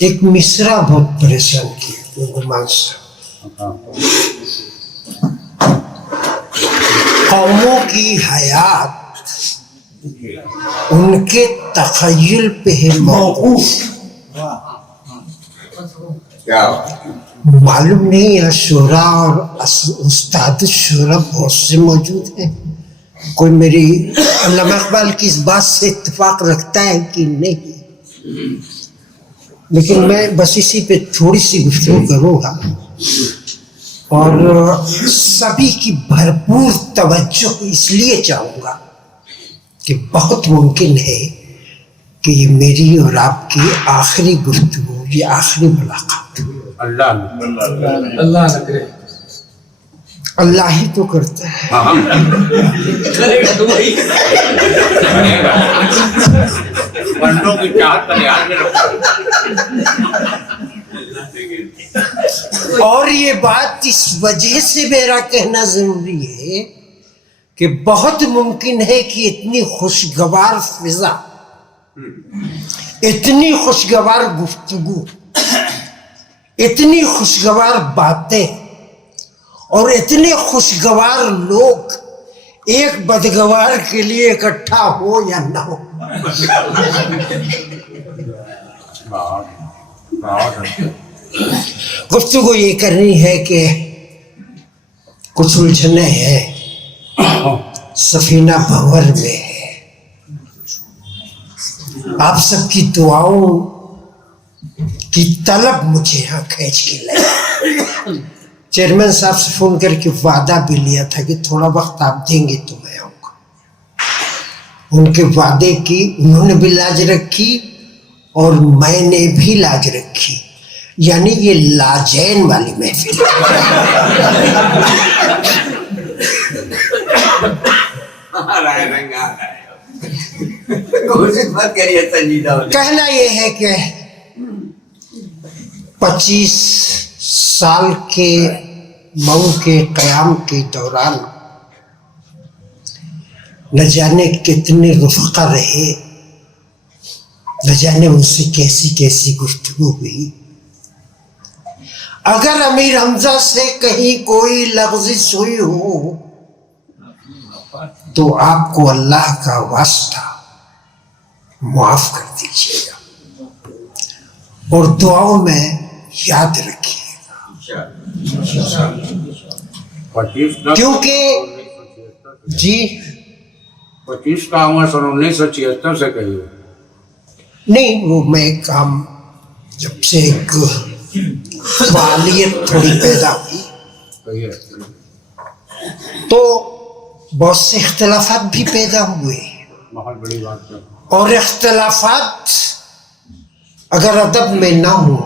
ایک مصرع بہت پریشان کیا گمان صاحب، قوموں کی حیات ان کے تخیل پہ ہے موقوف. معلوم نہیں ہے شعراء اور استاد شعراء بہت سے موجود ہیں، کوئی میری علامہ اقبال کی اس بات سے اتفاق رکھتا ہے کہ نہیں، لیکن میں بس اسی پہ تھوڑی سی گفتگو کروں گا اور سبھی کی بھرپور توجہ اس لیے چاہوں گا کہ بہت ممکن ہے کہ یہ میری اور آپ کی آخری گفتگو، یہ آخری ملاقات. اللہ نہ کرے. اللہ ہی تو کرتا ہے. کرے گا تو وہی. بندوں کی چاہت کا لحاظ میں رکھو. اور یہ بات اس وجہ سے میرا کہنا ضروری ہے کہ بہت ممکن ہے کہ اتنی خوشگوار فضا، اتنی خوشگوار گفتگو، اتنی خوشگوار باتیں اور اتنے خوشگوار لوگ ایک بدگوار کے لیے اکٹھا ہو یا نہ ہو. گفتگو یہ کرنی ہے کہ کچھ الجھنے ہیں، سفینہ بھنور میں ہے. آپ سب کی دعاؤں کی طلب مجھے یہاں کھینچ کے لائی. چیئرمین صاحب سے فون کر کے وعدہ بھی لیا تھا کہ تھوڑا وقت آپ دیں گے تو میں آؤں گا. ان کے وعدے کی انہوں نے بھی لاج رکھی اور میں نے بھی لاج رکھی، یعنی یہ لاجین والی محفل. کہنا یہ ہے کہ 25 سال کے مئو کے قیام کے دوران نہ جانے کتنے رفقا رہے، نہ جانے ان سے کیسی کیسی گفتگو ہوئی. اگر امیر حمزہ سے کہیں کوئی لغزش ہوئی ہو تو آپ کو اللہ کا واسطہ معاف کر دیجیے گا اور دعاؤں میں یاد رکھیے گا، کیونکہ جی 25 کا عمر سن 1976 سے کہیے. نہیں، وہ میں کام جب سے ایک فعالیت تھوڑی پیدا ہوئی تو بہت سے اختلافات بھی پیدا ہوئے، بہت بڑی بات ہے. اور اختلافات اگر ادب میں نہ ہو،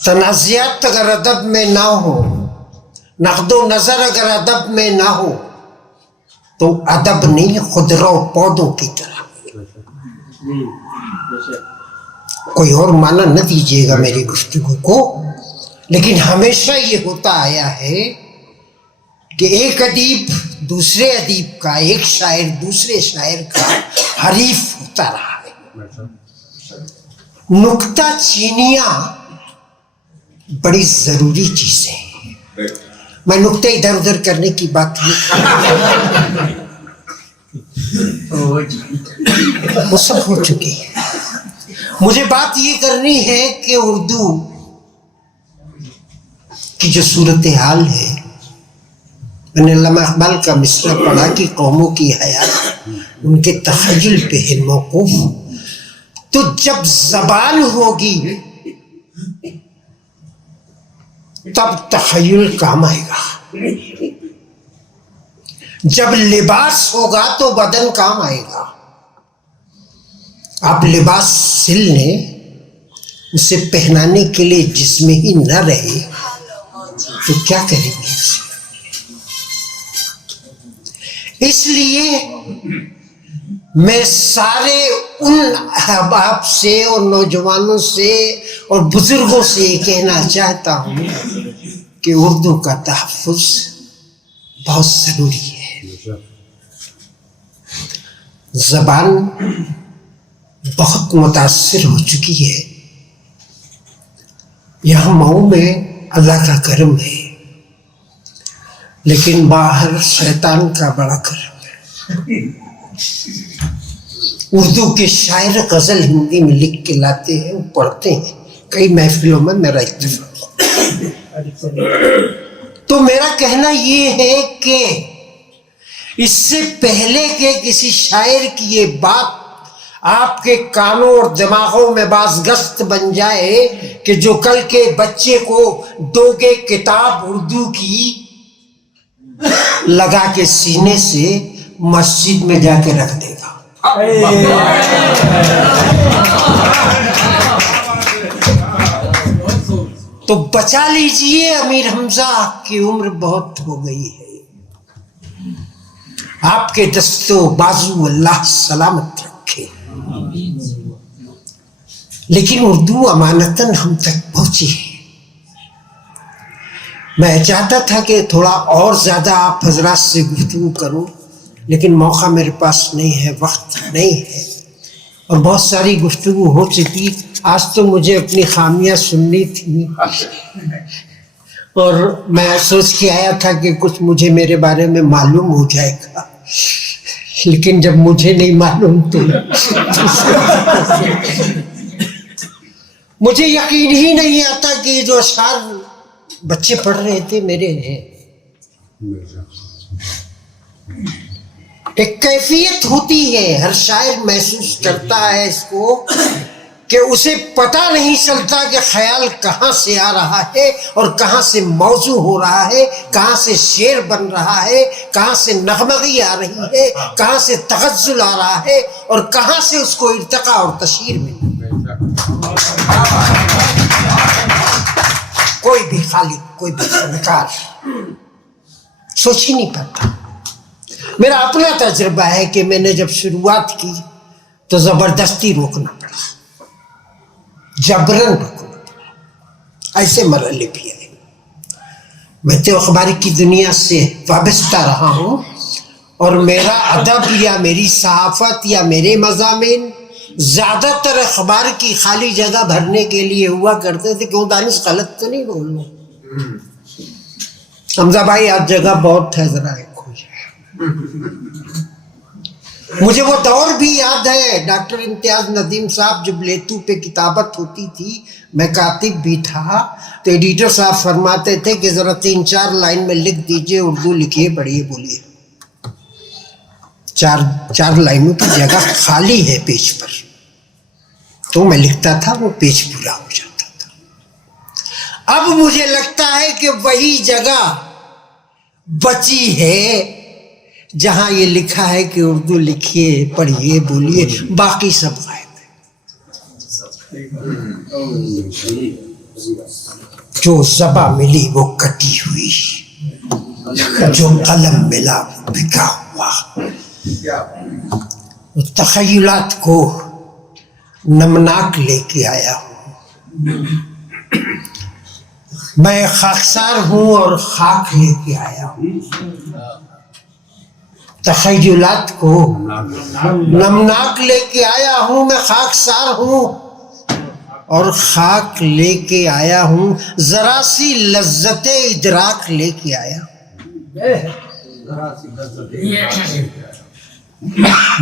تنازعات اگر ادب میں نہ ہو، نقد و نظر اگر ادب میں نہ ہو تو ادب نہیں، خضرا و پودوں کی طرح. کوئی اور معنی نہ دیجیے گا میری گفتگو کو، لیکن ہمیشہ یہ ہوتا آیا ہے کہ ایک ادیب دوسرے ادیب کا، ایک شاعر دوسرے شاعر کا حریف ہوتا رہا ہے. نکتہ چینیاں بڑی ضروری چیزیں ہیں. میں نکتے ادھر ادھر کرنے کی بات نہیں، وہ سب ہو چکی ہے. مجھے بات یہ کرنی ہے کہ اردو کی جو صورتحال ہے، میں نے علامہ اقبال کا مصرع پڑھا کہ قوموں کی حیات ان کے تخیل پہ ہے موقوف. تو جب زبان ہوگی تب تخیل کام آئے گا، جب لباس ہوگا تو بدن کام آئے گا. آپ لباس سل لیں، اسے پہنانے کے لیے جسم ہی نہ رہے تو کیا کریں گے اسے؟ اس لیے میں سارے ان احباب سے اور نوجوانوں سے اور بزرگوں سے یہ کہنا چاہتا ہوں کہ اردو کا تحفظ بہت ضروری ہے. زبان بہت متاثر ہو چکی ہے यहाँ मऊ में अल्लाह का करम है, लेकिन बाहर शैतान का बड़ा करम है। उर्दू के शायर गजल हिंदी में लिख के लाते हैं, वो पढ़ते हैं, कई महफिलों में मेरा इत्तेफाक। तो मेरा कहना ये है कि इससे पहले के किसी शायर की ये बात आपके कानों और दिमागों में बाज़गश्त बन जाए कि जो कल के बच्चे को दोगे किताब उर्दू की लगा के सीने से मस्जिद में जाके रख देगा। तो बचा लीजिए, अमीर हमजा की उम्र बहुत हो गई है, आपके दस्तों बाजू अल्लाह सलामत रखे। लेकिन उर्दू अमानतन हम तक पहुंची है। मैं चाहता था कि थोड़ा और ज़्यादा आप हजरात से गुफ्तगू करूं, लेकिन मौका मेरे पास नहीं है, वक्त नहीं है, और बहुत सारी गुफ्तगू हो चुकी। आज तो मुझे अपनी खामियां सुननी थी और मैं सोच के आया था कि कुछ मुझे मेरे बारे में मालूम हो जाएगा, लेकिन जब मुझे नहीं मालूम तो मुझे यकीन ही नहीं आता कि जो अशार बच्चे पढ़ रहे थे मेरे हैं। एक कैफियत होती है, हर शायर महसूस करता है इसको कि उसे पता नहीं चलता कि ख्याल कहाँ से आ रहा है और कहाँ से मौजू हो रहा है, कहाँ से शेर बन रहा है, कहाँ से नगमगी आ रही है, कहाँ से तगज़्ज़ुल आ रहा है और कहाँ से उसको इर्तिका और तशहीर मिल। कोई भी खालिक, कोई भी फनकार सोच ही नहीं पाता। मेरा अपना तजुर्बा है कि मैंने जब शुरुआत की तो ज़बरदस्ती रोकना पड़ा, जबरन रोकना पड़ा, ऐसे मरहले भी आए। मैं तो अखबार की दुनिया से वाबस्ता रहा हूँ और मेरा अदब या मेरी सहाफ़त या मेरे मज़ामीन ज़्यादातर अखबार की खाली जगह भरने के लिए हुआ करते थे। क्यों दानिश, गलत तो नहीं बोल रहे? हमजा भाई आज जगह बहुत है, ज़रा मुझे वो दौर भी याद है। डॉक्टर इम्तियाज नदीम साहब जब लेतू पे किताबत होती थी, मैं कातिब भी था, तो एडिटर साहब फरमाते थे कि ज़रा 3-4 लाइन में लिख दीजिए, उर्दू लिखिए, पढ़िए, बोलिए। 4 लाइनों की जगह खाली है पेज पर, तो मैं लिखता था, वो पेज पूरा हो जाता था। अब मुझे लगता है कि वही जगह बची है जहां ये लिखा है कि उर्दू लिखिए, पढ़िए, बोलिए, बाकी सब गायब है। जो ज़बा मिली वो कटी हुई, जो कलम मिला वो बिका हुआ। तख़य्युलात को नमनाक लेके आया हूँ, मैं खाकसार हूँ और खाक लेके आया हूँ। तख़य्युलात को नमनाक लेके आया हूँ, मैं खाकसार हूँ और खाक लेके आया हूँ। जरा सी लज्जते इदराक लेके आया हूँ,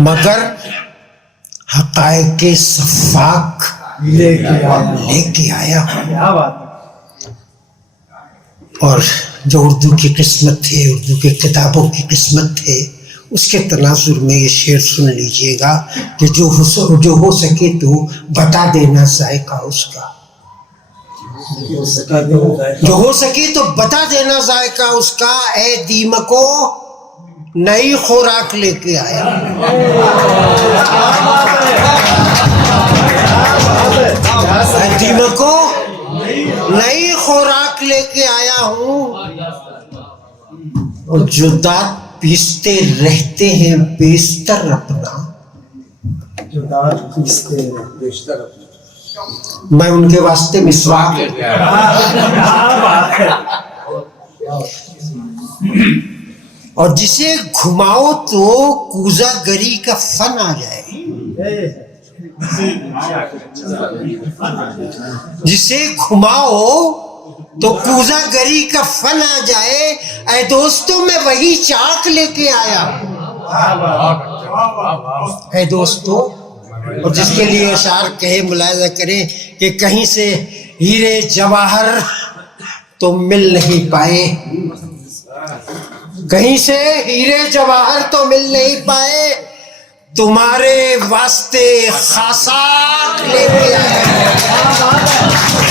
मगर हक़ाइक़े सफ़ाक लेके आया हूँ। और जो उर्दू की किस्मत है, उर्दू की किताबों की किस्मत है, उसके तनाजुर में ये शेर सुन लीजिएगा कि जो हो सके तो बता देना जायका उसका, जो हो सके तो बता देना जायका उसका। ए दीमको नई खुराक लेके आया, ए दीमको नई खुराक लेके आया हूँ। और जो दांत पीसते रहते हैं बेस्तर अपना, जो दांत पीसते हैं बेस्तर अपना, मैं उनके वास्ते मिसवाक और जिसे घुमाओ तो कूजागरी का फन आ जाए। جسے گھماؤ تو کوزا گری کا فن آ جائے. اے دوستوں میں وہی چاک لے کے آیا ہے دوستوں. اور جس کے لیے اشعار کہے ملاحظہ کریں کہ کہیں سے ہیرے جواہر تو مل نہیں پائے, کہیں سے ہیرے جواہر تو مل نہیں پائے, تمہارے واسطے خاصا لے کے آئے.